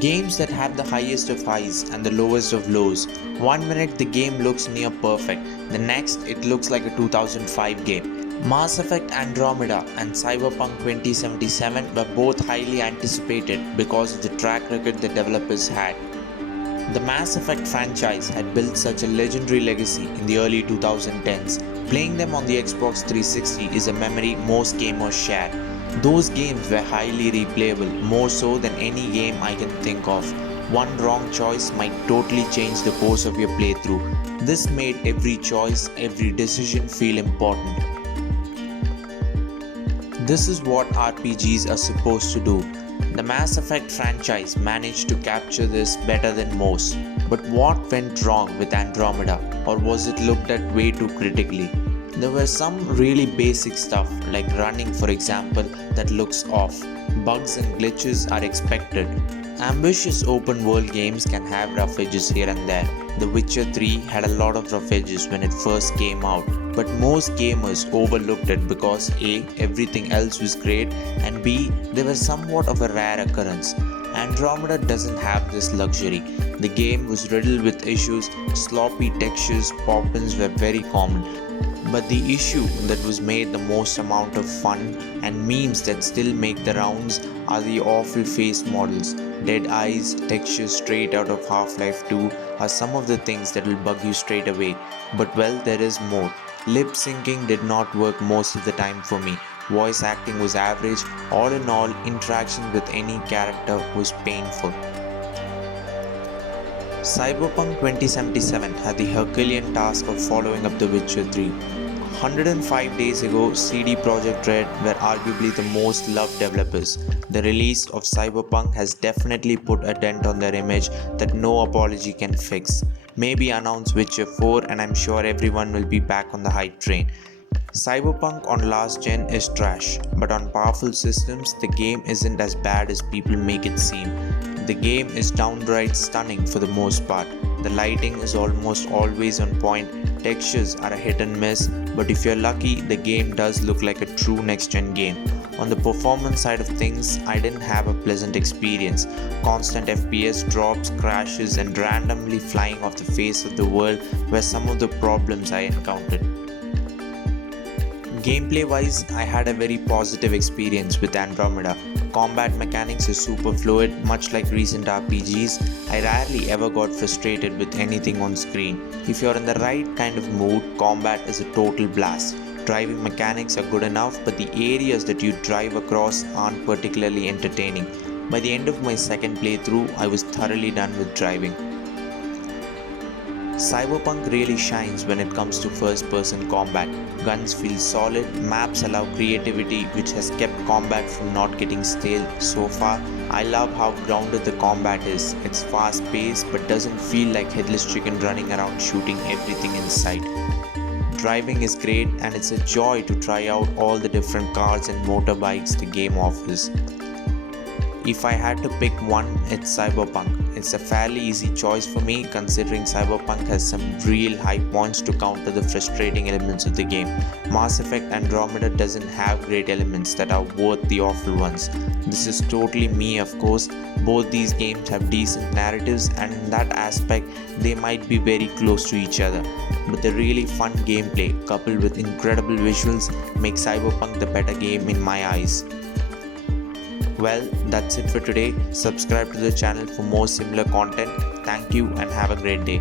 Games that have the highest of highs and the lowest of lows. One minute the game looks near perfect, the next it looks like a 2005 game. Mass Effect Andromeda and Cyberpunk 2077 were both highly anticipated because of the track record the developers had. The Mass Effect franchise had built such a legendary legacy in the early 2010s. Playing them on the Xbox 360 is a memory most gamers share. Those games were highly replayable, more so than any game I can think of. One wrong choice might totally change the course of your playthrough. This made every choice, every decision feel important. This is what RPGs are supposed to do. The Mass Effect franchise managed to capture this better than most. But what went wrong with Andromeda, or was it looked at way too critically? There were some really basic stuff like running, for example, that looks off. Bugs and glitches are expected. Ambitious open world games can have rough edges here and there. The Witcher 3 had a lot of rough edges when it first came out, but most gamers overlooked it because A. everything else was great, and B. they were somewhat of a rare occurrence. Andromeda doesn't have this luxury. The game was riddled with issues, sloppy textures, pop-ins were very common. But the issue that was made the most amount of fun and memes that still make the rounds are the awful face models. Dead eyes, textures straight out of Half-Life 2 are some of the things that will bug you straight away. But well, there is more. Lip syncing did not work most of the time for me. Voice acting was average. All in all, interaction with any character was painful. Cyberpunk 2077 had the Herculean task of following up The Witcher 3. 105 days ago, CD Projekt Red were arguably the most loved developers. The release of Cyberpunk has definitely put a dent on their image that no apology can fix. Maybe announce Witcher 4 and I'm sure everyone will be back on the hype train. Cyberpunk on last gen is trash, but on powerful systems, the game isn't as bad as people make it seem. The game is downright stunning for the most part. The lighting is almost always on point, textures are a hit and miss, but if you're lucky, the game does look like a true next-gen game. On the performance side of things, I didn't have a pleasant experience. Constant FPS drops, crashes, and randomly flying off the face of the world were some of the problems I encountered. Gameplay-wise, I had a very positive experience with Andromeda. Combat mechanics is super fluid, much like recent RPGs. I rarely ever got frustrated with anything on screen. If you're in the right kind of mood, combat is a total blast. Driving mechanics are good enough, but the areas that you drive across aren't particularly entertaining. By the end of my second playthrough, I was thoroughly done with driving. Cyberpunk really shines when it comes to first-person combat. Guns feel solid, maps allow creativity which has kept combat from not getting stale so far. I love how grounded the combat is. It's fast-paced but doesn't feel like headless chicken running around shooting everything in sight. Driving is great and it's a joy to try out all the different cars and motorbikes the game offers. If I had to pick one, it's Cyberpunk. It's a fairly easy choice for me considering Cyberpunk has some real high points to counter the frustrating elements of the game. Mass Effect Andromeda doesn't have great elements that are worth the awful ones. This is totally me, of course. Both these games have decent narratives and in that aspect they might be very close to each other. But the really fun gameplay coupled with incredible visuals makes Cyberpunk the better game in my eyes. Well, that's it for today. Subscribe to the channel for more similar content. Thank you and have a great day.